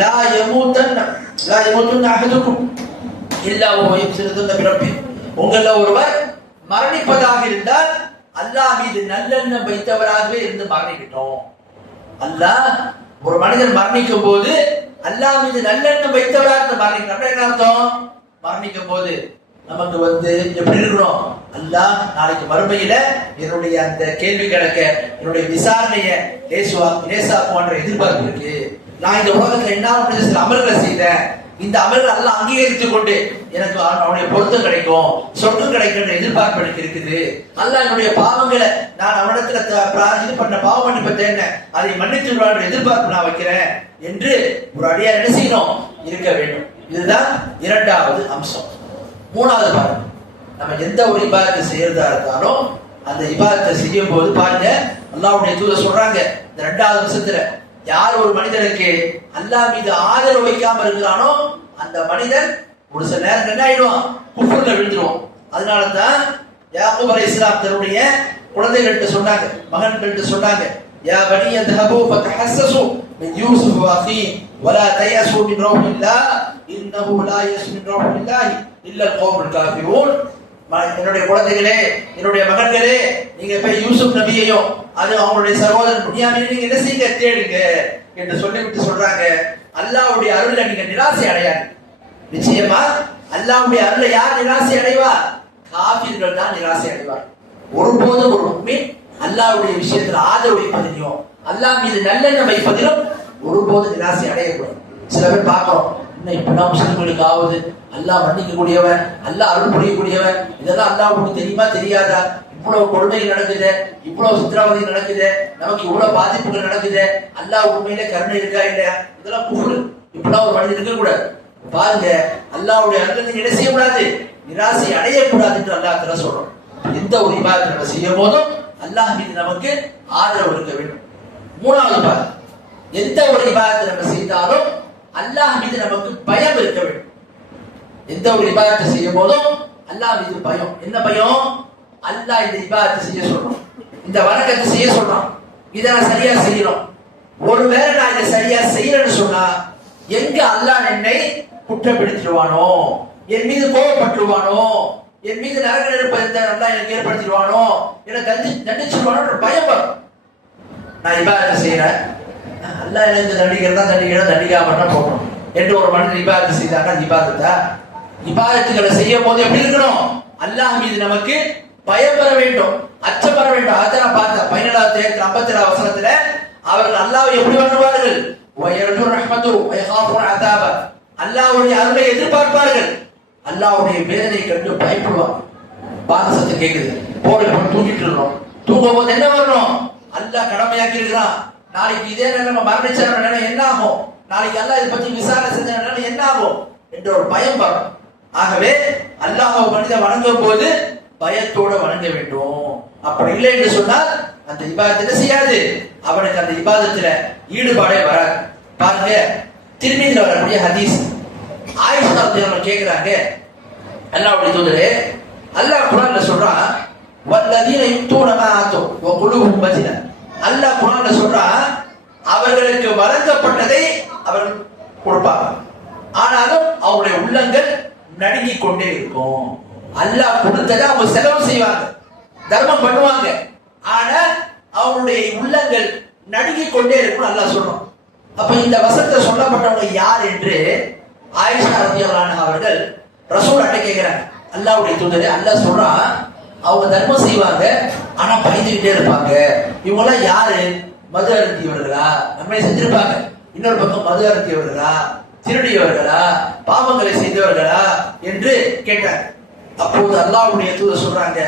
லா யமூதன் அஹதுக்கும் இல்லா வஹுவ யுப்சிரு பிரப்பி. உங்கள ஒருவர் மரணிப்பதாக இருந்தால் அல்லாஹ் மீது நல்லெண்ணம் வைத்தவராகவே இருந்து மரணிக்கட்டும். அல்லாஹ் ஒரு மனிதன் மரணிக்கும் போது அல்லாஹ் மீது நல்லெண்ணம் வைத்தவராக மரணிக்கணும். என்ன அர்த்தம்? மரணிக்கும் போது நமக்கு எப்படி இருக்கணும்? அல்லாஹ் நாளைக்கு மறுமையில என்னுடைய அந்த கேள்வி கணக்க என்னுடைய விசாரணைய லேசாக்குவான்ற எதிர்பார்ப்பு இருக்கு. நான் இந்த உலகத்துல என்ன சில அமல்களை செய்தேன், இந்த அமல்கள் எல்லாம் அங்கீகரித்துக் கொண்டு எனக்கு அவனுடைய பொருத்தம் கிடைக்கும், சொர்க்கம் கிடைக்கும் எதிர்பார்ப்பு எனக்கு இருக்குது. அல்லாஹ் என்னுடைய பாவங்களை நான் அவனிடத்துல இது பண்ண பாவ மன்னிப்பை தேடினேன், அதை மன்னித்து விடுவான்ற எதிர்பார்ப்பு நான் வைக்கிறேன் என்று ஒரு அடியார் என்ன செய்யணும்? இருக்க வேண்டும். இதுதான் இரண்டாவது அம்சம். மூணாவது பாருங்க, நம்ம எந்த ஒரு இபாதத்தை செய்யறதா இருந்தாலும் அந்த இபாதத்தை செய்யும் போது பாருங்க, அல்லாஹ்வுடைய தூதர் சொல்றாங்க இந்த இரண்டாவது அம்சத்துல, யார் ஒரு மனிதனுக்கு அல்லாஹ் மீது ஆதரவு வைக்காம இருக்கிறானோ அந்த மனிதன் ஒரு சில நேரம் என்ன ஆயிடுவான்? குஃப்ர்ல விழுந்துருவான். அதனாலதான் யாக்கூப் அலைஹிஸ்ஸலாம் தன்னுடைய குழந்தைகள்கிட்ட சொன்னாங்க, மகன்கள்கிட்ட சொன்னாங்க, யா பனி யذهبوا فتحسسوا من يوسف واخيه ولا تيأسوا من روح الله انه لا يأس من روح الله الا القوم الكافرون. என்னுடைய குழந்தைகளே, என்னுடைய மகன்களே, நீங்க போய் யூசுப் நபியையும் அது அவங்களுடைய சகோதரன் புனியாமையும் நீங்க என்ன செய்யுங்க? தேடுங்க என்று சொல்லிவிட்டு சொல்றாங்க, அல்லாஹ்வுடைய அருள்ல நீங்க நிராசை அடையாது. நிச்சயமா அல்லாஹ்வுடைய அருள்ல யார் நிராசை அடைவா? காஃபிர்கள் தான் நிராசை அடைவார். ஒருபோதும் ஒரு முஃமின் அல்லாஹ்வுடைய விஷயத்தில் ஆதரவு வைப்பதிலும் அல்லாஹ் மீது நல்லெண்ணம் வைப்பதிலும் ஒருபோது நிராசை அடையக்கூடாது. சில பேர் பார்க்கிறோம், இன்னும் இப்பதான் முஸ்லிம்களுக்கு ஆகுது, அல்லாஹ் மன்னிக்க கூடியவன், அல்லாஹ் அருள் புரியக்கூடியவன், இதெல்லாம் அல்லாஹ்வுக்கு தெரியுமா தெரியாதா? இவ்வளவு கொடுமை நடக்குது, இவ்வளவு சித்திரவதை நடக்குது, நமக்கு இவ்வளவு பாதிப்புகள் நடக்குது, அல்லாஹ் உண்மையிலே கருணை இருக்கா இல்லையா? இதெல்லாம் குஃப்ர். இப்பெல்லாம் ஒரு மனிதன் இருக்க கூடாது. பாருங்க, அல்லாஹ்வுடைய அருளை நீங்க என்ன செய்யக்கூடாது? நிராசை அடையக்கூடாது என்று அல்லாஹ் சொல்றோம். எந்த ஒரு இபாதத்தை நம்ம செய்யும் போதும் அல்லாஹ் மீது நமக்கு ஆதரவு இருக்க வேண்டும். மூணாவது பாருங்க, எந்த ஒரு இபாதத்தை நம்ம செய்தாலும் அல்லாஹ் மீது நமக்கு பயம் இருக்க வேண்டும். எந்த ஒரு இபாதத்தை செய்யும் போதும் அல்லாஹ் மீது பயம். என்ன பயம்? அல்லாஹ் இந்த இபாதத்தை செய்ய சொல்றோம், இந்த வணக்கத்தை செய்ய சொல்றோம், இதை நான் சரியா செய்யணும். ஒருவேளை நான் இதை சரியா செய்யறேன்னு சொன்னா எங்க அல்லாஹ் என்னை குற்றப்படுத்திடுவானோ, என் மீது கோபப்பட்டுருவானோ, என் மீது நரக நெருப்பை அல்லாஹ் எனக்கு ஏற்படுத்திடுவானோ, என்னை தண்டிச்சிடுவானோ பயம் வரும். நான் இபாதத்தை செய்யறேன், அல்லாஹ் எனக்கு தண்டிக்கிறதா தண்டிக்காம போகணும் என்று ஒரு மனிதன் இபாதத்தை செய்தாங்க. இபாதத்தா? இபாதத்துகளை செய்யும் போது எப்படி இருக்கணும்? அல்லாஹ் மீது நமக்கு பயம் பெற வேண்டும், அச்சம் பெற வேண்டும். அதான் பார்த்தா 17வது 57வது வசனத்துல அவர்கள் அல்லாஹ்வை எப்படி வணங்குவார்கள்? வயர்ஜு ரஹ்மத்து வயகாஃபுன் அஸாப, அல்லாஹ்வுடைய அருளை எதிர்பார்ப்பார்கள், அல்லாஹ்வுடைய வேதனை கண்டு பயப்படுவாங்க. பாதசத்து கேக்குது, போடு தூங்கிட்டு இருக்கோம், தூங்கும் போது என்ன வரணும்? அல்லாஹ் கடமையாக்கி இருக்கிறான், நாளைக்கு இதே நிலைமை மரணிச்ச என்ன ஆகும், நாளைக்கு அல்லாஹ் இதை பத்தி விசாரணை செஞ்ச என்ன ஆகும் என்ற ஒரு பயம் வரும். ஆகவே அல்லாஹ்வை மனிதன் வணங்கும் போது பயத்தோட வணங்க வேண்டும். அப்படி இல்லை என்று சொன்னால் அந்த இபாதத்தை செய்யாது, அவனுக்கு அந்த இபாதத்துல ஈடுபாடே வராது. பாருங்க, திருமீதில வரக்கூடிய ஹதீஸ், ஆயிஷா ரலியல்லாஹு கேக்குறாங்க, அல்லாஹ்வுடைய தூதரே, அல்லாஹ் குர்ஆன்ல சொல்றான், வல்லதீன யுத்தூன மா ஆது வ குலூபுஹும் வஜினா. அல்லாஹ் குர்ஆன்ல சொல்றான், அவர்களுக்கு வழங்கப்பட்டதை அவர்கள் கொடுப்பாங்க, ஆனாலும் அவருடைய உள்ளங்கள் நடுங்கிக் கொண்டே இருக்கும். அல்லாஹ் கொடுத்ததை அவங்க செலவு செய்வாங்க, தர்மம் பண்ணுவாங்க, ஆனா அவருடைய உள்ளங்கள் நடுங்கிக் கொண்டே இருக்கும் அல்லாஹ் சொல்றோம். அப்ப இந்த வசனத்தை சொல்லப்பட்டவங்க யார் என்று ஆயிஷா ரலியல்லாஹு அன்ஹா அவர்கள் ரசூல் அட்ட கேக்குறாங்க, அல்லாஹ்வுடைய தூதரே, அல்லாஹ் சொல்றான் அவங்க தர்மம் செய்வாங்க ஆனா பயந்துகிட்டே இருப்பாங்க, இவங்க எல்லாம் யாரு? மது அருந்தியவர்களா? நன்மை செஞ்சிருப்பாங்க, இன்னொரு பக்கம் மது அருந்தியவர்களா, திருடியவர்களா, பாவங்களை செய்தவர்களா என்று கேட்டார். அப்போது அல்லாஹ்வுடைய தூதர் சொல்றாங்க,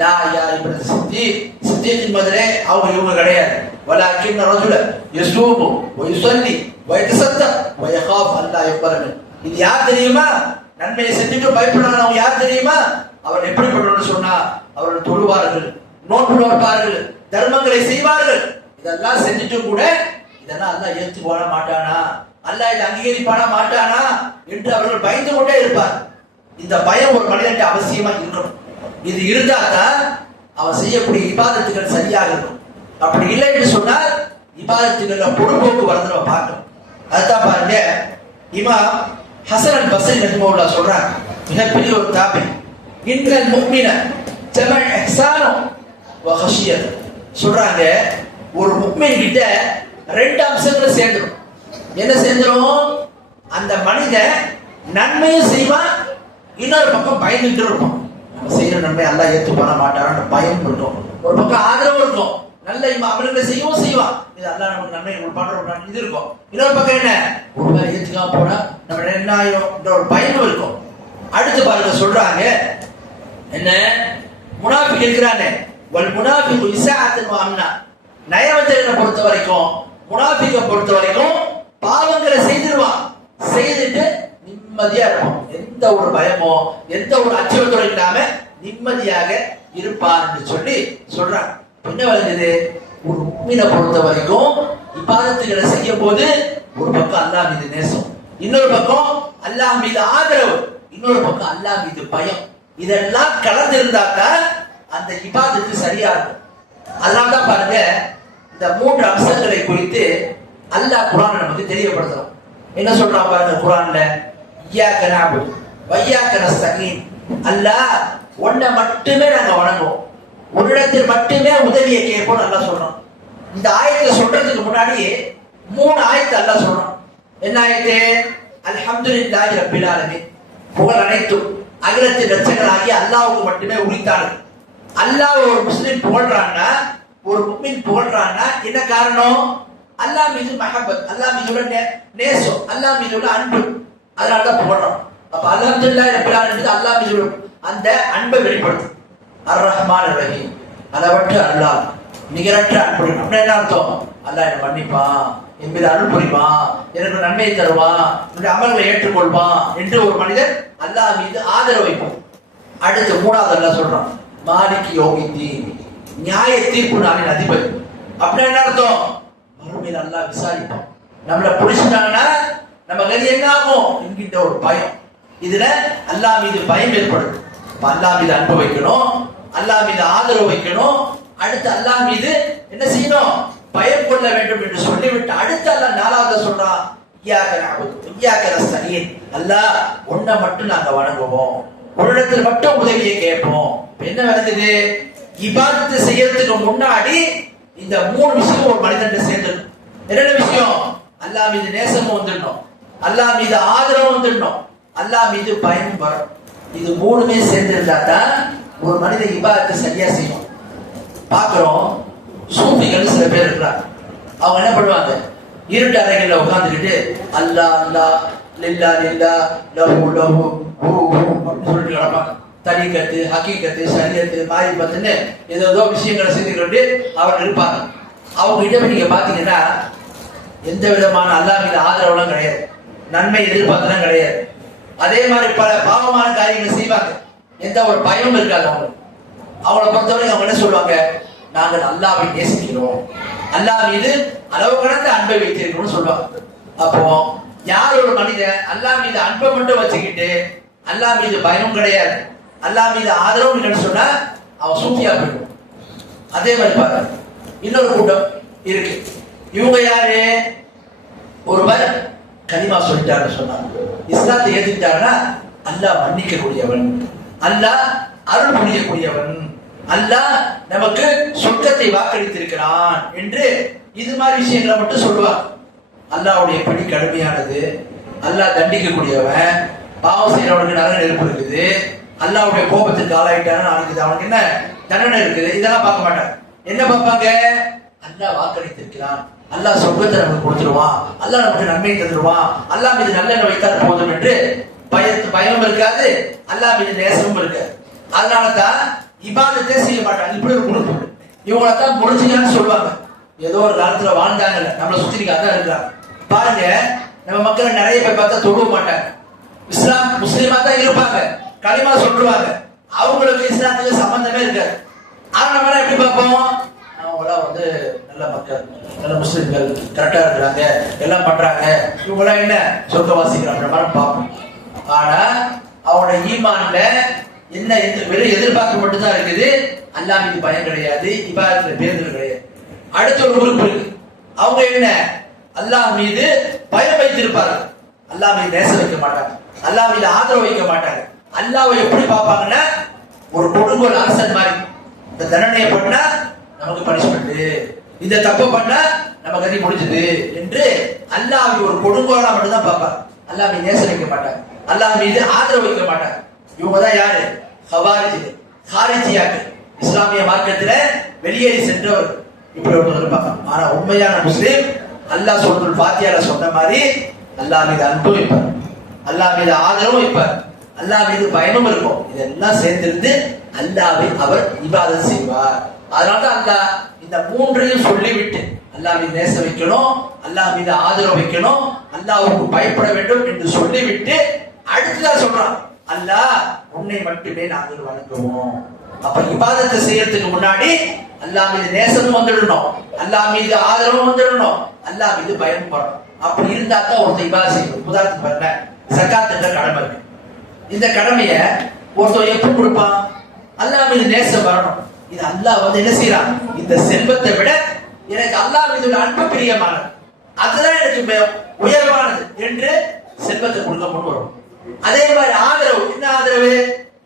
லா யா இப்னு சித்தீக், சித்தீக்கின் மதரே அவங்க இவங்க கிடையாது, வலாக்கின் ரஜுல யஸூமு வ யுஸல்லி வ யதஸத்தக் வ யகாஃப் அல்லா யுக்பரன். இது யார் தெரியுமா? நன்மையை செஞ்சுட்டு பயப்படாதவங்க யார் தெரியுமா? அவர் எப்படிப்பட்டவர்கள் சொன்னா, அவர்கள் தொழுவார்கள், நோன்பு நோட்பார்கள், தர்மங்களை செய்வார்கள், இதெல்லாம் செஞ்சுட்டு கூட இதெல்லாம் அல்லாஹ் ஏற்றுக்கொள்ள மாட்டானா, அல்லாஹ் இதை அங்கீகரிப்பானா மாட்டானா என்று அவர்கள் பயந்து கொண்டே இருப்பார். இந்த பயம் ஒரு மனிதனுக்கு அவசியமா இருக்கணும். இது இருந்தா தான் அவன் செய்யக்கூடிய இபாதத்துகள் சரியாக இருக்கும். அப்படி இல்லை என்று சொன்னால் இபாதத்துகள்ல பொறுப்போக்கு வரது நம்ம பார்க்கணும். அதுதான் பாருங்க, இமாம் ஹசன் அல் பஸ்ரி ரஹிமஹுல்லாஹ் சொல்றாங்க, மிகப்பெரிய ஒரு தாபி, இன்னல் முஃமின ஜமஅ இஹ்சானு வ கஷியத். சொல்றாங்க, ஒரு முஃமின் கிட்ட ரெண்டு அம்சங்கள் சேர்ந்துடும். என்ன சேர்ந்துடும்? அந்த மனிதன் நன்மையும் செய்வான், இன்னொரு பக்கம் பயந்துட்டு இருக்கும். நம்ம செய்யற நன்மை அல்லாஹ் ஏத்து பண்ண மாட்டான்னு பயம் இருக்கும். ஒரு பக்கம் ஆதரவு இருக்கும். நல்ல அவர்களை செய்வான். இது அல்லாஹ் நமக்கு நன்மை பண்றோம் இது இருக்கும். இன்னொரு பக்கம் என்ன, ஒரு வேலை ஏத்துக்காம போனா நம்ம என்ன ஆயிரும் ஒரு பயம் இருக்கும். அடுத்து பாருங்க சொல்றாங்க என்ன, முனாஃபிக் இருக்கிறானே வல் முனாஃபிகு இஸாஅத்துன் வ அம்னா. நயவஞ்சகனை பொறுத்த வரைக்கும், முனாஃபிகை பொறுத்த வரைக்கும் பாவங்களை செய்திருவான், செய்துட்டு நிம்மதியா இருப்பான். எந்த ஒரு பயமோ எந்த ஒரு அச்சத்தோட இல்லாம நிம்மதியாக இருப்பான் என்று சொல்லி சொல்றான். என்ன வழங்குது, ஒரு முஃமினை பொறுத்த வரைக்கும் இபாதத்துகளை செய்யும் போது ஒரு பக்கம் அல்லாஹ் மீது நேசம், இன்னொரு பக்கம் அல்லாஹ் மீது ஆதரவு, இன்னொரு பக்கம் அல்லாஹ் மீது பயம். இதெல்லாம் கலந்து இருந்தாதான் அந்த இபாதத்து சரியா இருக்கும். அதனால தான் பாருங்க, இந்த 3 அம்சங்களை குறித்து அல்லாஹ் குர்ஆன் நமக்கு தெரியப்படுத்துறான். என்ன சொல்றான் பாருங்க குர்ஆன்ல, இய்யாக நஅபுது வ இய்யாக நஸ்தஈன். அல்லாஹ் உன்னை மட்டுமே நாங்க வணங்குவோம், உன்னிடத்தில் மட்டுமே உதவியை கேட்போம் அல்லாஹ் சொல்றோம். இந்த ஆயத்தை சொல்றதுக்கு முன்னாடி 3 ஆயத்தை அல்லாஹ் சொல்றான். என்ன ஆயத்து, அல்ஹம்துலில்லாஹி ரப்பில் ஆலமீன், புகழ் அனைத்தும் அகிலத்தின் ரட்சகனாகிய அல்லாஹ்வுக்கு மட்டுமே உரித்தானது. அல்லாஹ் ஒரு முஸ்லிம் புகழ்றான்னா, ஒரு முஃமின் புகழ்றான்னா என்ன காரணம், அல்லாஹ் மீது மஹப்பத், அல்லாஹ் மீது உள்ள நேசம், அல்லாஹ் மீது உள்ள அன்பு, அதனால தான் புகழ்றோம். அப்ப அல்ஹம்துலில்லாஹி ரப்பில் ஆலமீன் அல்லாஹ் மீது அந்த அன்பை வெளிப்படுத்தும். அர் ரஹ்மான் ரஹீம், அளவற்ற அல்லாஹ், நிகரற்ற அன்பு. அப்படின்னா என்ன அர்த்தம், அல்லாஹ் என்னை மன்னிப்பான், என் மீது அருள் புரிவான், எனக்கு நன்மையை தருவான், என்னுடைய அமல்களை ஏற்றுக்கொள்வான் என்று ஒரு மனிதர் அல்லாஹ் மீது ஆதரவு வைப்பான். அடுத்து 3வது அல்லாஹ் சொல்றான், மாலிகி யௌமித்தீன், நியாய தீர்ப்பு நாளின் அதிபதி. அப்படின்னா என்ன அர்த்தம், மறுமையில் அல்லாஹ் விசாரிப்பான், நம்மளை புடிச்சிட்டாங்கன்னா நம்ம கதி என்ன ஆகும் என்கின்ற ஒரு பயம். இதுல அல்லாஹ் மீது பயம் ஏற்படும். அல்லாஹ் மீது அன்பு வைக்கணும், அல்லாஹ் மீது ஆதரவு வைக்கணும். அடுத்து அல்லாஹ் மீது என்ன செய்யணும், பயம் கொள்ள வேண்டும் என்று சொல்லிவிட்டு அடுத்து அல்லாஹ் 4வது சொல்றான், இய்யாக நஅபுது வ இய்யாக நஸ்தஈன். அல்லாஹ் உன்னை மட்டும் நாங்க வணங்குவோம், உன்னிடத்தில் மட்டும் உதவியை கேட்போம். என்ன நடக்குது, இபாதத்து செய்யறதுக்கு முன்னாடி இந்த 3 விஷயம் ஒரு மனிதன் சேர்ந்துடும். என்னென்ன விஷயம், அல்லாஹ் மீது நேசமும் வந்துடணும், அல்லாஹ் மீது ஆதரவும் வந்துடணும், அல்லாஹ் மீது பயமும் வரும். இது 3மே சேர்ந்திருந்தா தான் ஒரு மனிதன் இபாதத்தை சரியா செய்யும். பாக்குறோம், சூஃபிகள் சில பேர் இருக்கிறாங்க. அவங்க என்ன பண்ணுவாங்க, இருட்டு அறைகள்ல உட்கார்ந்துக்கிட்டு அல்லாஹ் அல்லாஹ் லில்லா லில்லா லஹு லஹு ஹூ ஹூ அப்படின்னு சொல்லிட்டு கிடப்பாங்க. தரீகத்து, ஹகீகத்து, ஷரியத்து, மாரிபத்துன்னு ஏதோ விஷயங்களை செஞ்சு கொண்டு அவர் இருப்பாங்க. அவங்க கிட்ட நீங்க பாத்தீங்கன்னா எந்த விதமான அல்லாஹ் மீது ஆதரவுலாம் கிடையாது, நன்மை எதிர்பார்த்தெல்லாம் கிடையாது. அதே மாதிரி பல பாவமான காரியங்களை செய்வாங்க, எந்த ஒரு பயமும் இருக்காது அவங்களுக்கு. அவங்கள பொறுத்தவரை அவங்க என்ன சொல்லுவாங்க, நாங்கள் அல்லாஹ்வை நேசிக்கிறோம், அல்லாஹ் மீது அளவு கடந்த அன்பை வைத்திருக்கிறோம்னு சொல்லுவாங்க. அப்போ யார் ஒரு மனிதன் அல்லாஹ் மீது அன்பை மட்டும் வச்சுக்கிட்டு அல்லாஹ் மீது பயமும் கிடையாது, அல்லாஹ் மீது ஆதரவும் இல்லைன்னு சொன்னா அவன் சூஃபியா போயிடும். அதே மாதிரி பாருங்க, இன்னொரு கூட்டம் இருக்கு. இவங்க யாரு, ஒருவர் கலிமா சொல்லிட்டாருன்னு சொன்னாங்க, இஸ்லாத்தை ஏத்துக்கிட்டாருன்னா அல்லாஹ் மன்னிக்க கூடியவன், அல்லாஹ் அருள் புரியக்கூடியவன், அல்லாஹ் நமக்கு சொர்க்கத்தை வாக்களித்திருக்கிறான் என்று இது மாதிரி விஷயங்களை மட்டும் சொல்லுவாங்க. அல்லாஹ்வுடைய படி கடுமையானது, அல்லாஹ் தண்டிக்க கூடியவன், பாவம் செய்யறவனுக்கு நரக நெருப்பு இருக்குது, அல்லாஹ்வுடைய கோபத்துக்கு ஆளாயிட்டான்னு அவனுக்கு என்ன தண்டனை இருக்குது, இதெல்லாம் பார்க்க மாட்டாங்க. என்ன பார்ப்பாங்க, அல்லாஹ் வாக்களித்திருக்கிறான், அல்லாஹ் சொர்க்கத்தை நமக்கு கொடுத்துருவான், அல்லாஹ் நமக்கு நன்மை தந்துருவான், அல்லாஹ் மீது நல்லெண்ணம் வைத்தால் போதும் என்று பயமும் இருக்காது, அல்லாஹ் மீது நேசமும் இருக்காது. அதனாலதான் இபாதத்தை செய்ய மாட்டாங்க. இப்படி ஒரு குரூப் இவங்களத்தான் முடிச்சுங்கன்னு சொல்லுவாங்க. ஏதோ ஒரு காலத்துல வாழ்ந்தாங்கல்ல, நம்மளை சுத்தி அதான் இருக்கிறாங்க. பாருங்க, நம்ம மக்கள் நிறைய பேர் பார்த்தா தொழுவ மாட்டாங்க, இஸ்லாம் முஸ்லீமா தான் இருப்பாங்க, களிமா சொல்லுவாங்க, அவங்களுக்கு இஸ்லாத்துக்கு சம்பந்தமே இருக்காது. ஆனா நம்ம எப்படி பார்ப்போம், அவங்களாம் நல்ல மக்கள், நல்ல முஸ்லிம்கள், கரெக்டா இருக்கிறாங்க, எல்லாம் பண்றாங்க, இவங்களாம் என்ன சொர்க்கவாசிக்கிறாங்க மாதிரி பார்ப்போம். ஆனா அவனோட ஈமான்ல என்ன வெறும் எதிர்பார்ப்பு மட்டும் தான் இருக்குது, அல்லாஹ் மீது பயம் கிடையாது, இபாதத்துல பேருதல் கிடையாது. அடுத்த ஒரு குரூப் இருக்கு, அவங்க என்ன அல்லாஹ் மீது பயம் வைத்திருப்பார்கள், அல்லாஹ் மீது நேசம் வைக்க மாட்டாங்க, அல்லாஹ் மீது ஆதரவு வைக்க மாட்டாங்க. அல்லாஹ்வை எப்படி பார்ப்பாங்கன்னா ஒரு கொடுங்கோல் அரசன் மாதிரி, இந்த தண்டனையை பண்ணா நமக்கு பனிஷ்மெண்ட், இந்த தப்பு பண்ணா நம்ம கதி முடிஞ்சது என்று அல்லாஹ் ஒரு கொடுங்கோலா மட்டும் தான் பார்ப்பாங்க. அல்லாஹ் மீது நேசம் வைக்க மாட்டாங்க, அல்லாஹ் மீது ஆதரவு வைக்க மாட்டாங்க. இவங்க தான் யாரு? ஹவாரிஜிகள், ஹாரிஜியாக்கள், இஸ்லாமிய மார்க்கத்துல வெளியேறி சென்றவர். இப்படி ஒருத்தர் இருப்பாங்க. ஆனா உண்மையான முஸ்லீம் அல்லாஹ் சூரத்துல் ஃபாத்திஹால சொன்ன மாதிரி அல்லாஹ் மீது அன்பும் வைப்பார், அல்லாஹ் மீது ஆதரவும் வைப்பார், அல்லாஹ் மீது பயமும் இருக்கும். இதெல்லாம் சேர்ந்திருந்து அல்லாஹ்வை அவர் இபாதத் செய்வார். அதனால அல்லாஹ் இந்த மூன்றையும் சொல்லிவிட்டு அல்லாஹ் மீது நேசம் வைக்கணும், அல்லாஹ் மீது ஆதரவு வைக்கணும், அல்லாஹ்வுக்கு பயப்பட வேண்டும் என்று சொல்லிவிட்டு அடுத்ததான் சொல்றான், அல்லாஹ் உன்னை மட்டுமே நாங்கள் வணங்குவோம். அப்ப இபாதத்தை செய்யறதுக்கு முன்னாடி அல்லாஹ் மீது நேசமும் வந்துடணும், அல்லாஹ் மீது ஆதரவும் வந்துடணும், அல்லாஹ் மீது பயமும் வரணும். அப்படி இருந்தா தான் ஒருத்தர் இபாதத் செய்யணும். உதாரணத்துக்கு பாருங்க, ஜகாத் என்ற கடமை இருக்கு. இந்த கடமைய ஒருத்தர் எப்படி கொடுப்பான்? அல்லாஹ் மீது நேசம் வரணும். இது அல்லாஹ் வந்து என்ன செய்யறான்? இந்த செல்வத்தை விட எனக்கு அல்லாஹ் மீது அன்பு பிரியமானது, அதுதான் எனக்கு உயர்வானது என்று செல்வத்தை கொடுக்க கொண்டு வரும். அதே மாதிரி ஆதரவு, என்ன ஆதரவு?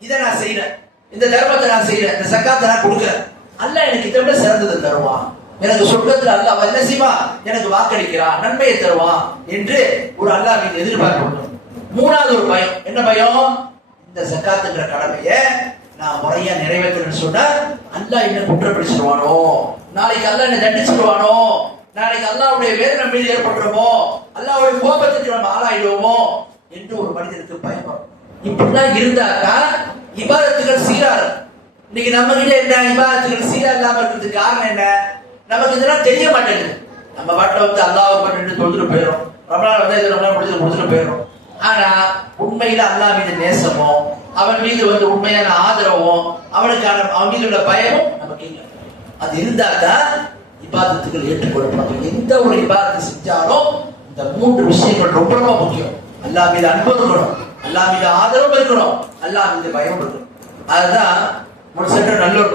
இதை நான் செய்யறேன், இந்த தர்மத்தை நான் செய்யறேன், இந்த சக்காத்தை நான் கொடுக்கிறேன், அல்லாஹ் எனக்கு இதை விட சிறந்ததை தருவான், எனக்கு சொர்க்கத்தில் அல்லாஹ் என்ன செய்வான்? எனக்கு வாக்களிக்கிறான், நன்மையை தருவான் என்று ஒரு அல்லாஹ் மீது எதிர்பார்க்கணும். மூணாவது ஒரு பயம், என்ன பயம்? இந்த சக்காத்துங்கிற கடமையை நான் முறையா நிறைவேற்றணும்னு சொன்னா அல்லாஹ் என்ன குற்றப்படுத்திடுவானோ, நாளைக்கு அல்லாஹ் என்ன தண்டிச்சிடுவானோ, நாளைக்கு அல்லாஹ்வுடைய வேதனை மீது ஏற்பட்டுருமோ, அல்லாஹ்வுடைய கோபத்துக்கு நம்ம ஆளாயிடுவோமோ என்று ஒரு மனிதனுக்கு பயம். இப்படிலாம் இருந்தாக்கா இபாதத்துகள் சீரா இருக்கும். இன்னைக்கு நம்ம கிட்ட என்ன இபாதத்துகள் சீரா இல்லாம இருக்கிறதுக்கு காரணம் என்ன? நமக்கு இதெல்லாம் தெரிய மாட்டேங்குது. நம்ம பாட்டில் வந்து அல்லாஹ் பண்ணிட்டு தொழுதுட்டு போயிடும், ரமலான் வந்து இது ரமலான் முடிச்சுட்டு போயிடும். ஆனா உண்மையில அல்லாஹ் மீது நேசமோ, அவன் மீது வந்து உண்மையான ஆதரவும், அவனுக்கான அவன் மீது உள்ள பயமும் நமக்கு இல்லை. அது இருந்தால்தான் இபாதத்துகள் ஏற்றுக்கொள்ளப்படும். எந்த ஒரு இபாதத்தை செஞ்சாலும் இந்த மூன்று விஷயங்கள் ரொம்ப ரொம்ப முக்கியம். அல்லாஹ் மீது அன்பு இருக்கணும், அல்லாஹ் மீது ஆதரவும் இருக்கணும், அல்லாஹ் மீது பயம் இருக்கணும். அதுதான் ஒரு சென்ற நல்லோர்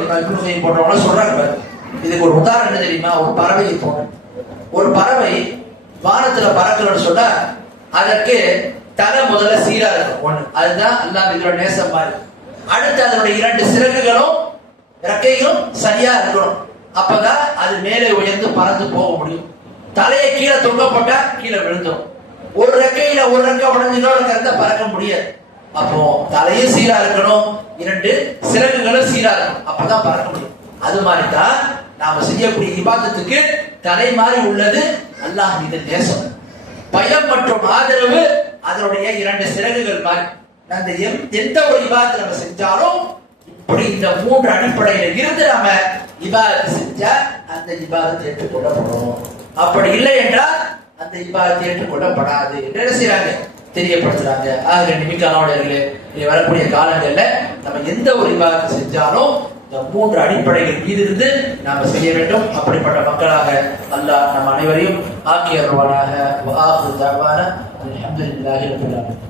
போன்றவங்க சொல்றாங்க. இதுக்கு ஒரு உதாரணம் என்ன தெரியுமா? ஒரு பறவையை போன ஒரு பறவை வானத்துல பறக்கணும்னு சொன்னா அதற்கு தலை முதல்ல சீரா இருக்கும். ஒண்ணு அதுதான் அல்லாஹ் மீது நேசம் மாதிரி. அடுத்து அதனுடைய 2 சிறகுகளும் இறக்கைகளும் சரியா இருக்கணும். அப்பதான் அது மேலே உயர்ந்து பறந்து போக முடியும். தலையை கீழே தொங்க போட்டா கீழே விழுந்துடும். ஒரு ரெக்கையில ஒரு ரெக்கை உடஞ்சு இன்னொரு ரெக்கை பறக்க முடியாது. அப்போ தலையும் சீரா இருக்கணும், 2 சிறகுகளும் சீரா இருக்கணும், அப்பதான் பறக்க முடியும். அது மாதிரிதான் நாம செய்யக்கூடிய இபாதத்துக்கு தலை மாதிரி உள்ளது அல்லாஹ் மீது நேசம், பயம் மற்றும் ஆதரவு அதனுடைய 2 சிறகுகள் மாதிரி. அந்த எந்த ஒரு இபாதத்தை நம்ம செஞ்சாலும் இப்படி இந்த 3 அடிப்படையில இருந்து நாம இபாதத்தை செஞ்சா அந்த இபாதத்தை ஏற்றுக்கொள்ளப்படும். அப்படி இல்லை என்றால் அந்த இபாதத்தை ஏற்றுக்கொள்ளப்படாது என்று என்ன செய்யறாங்க? தெரியப்படுத்துறாங்க. ஆக நிமிக்கானவர்களே, வரக்கூடிய காலங்கள்ல நம்ம எந்த ஒரு இபாதத்தை செஞ்சாலும் இந்த 3 அடிப்படைகள் மீது இருந்து நாம செய்ய வேண்டும். அப்படிப்பட்ட மக்களாக அல்லாஹ் நம் அனைவரையும் ஆக்கி அருள்வானாக. வஆகிரு தஅவானா அல்ஹம்துலில்லாஹி ரப்பில் ஆலமீன்.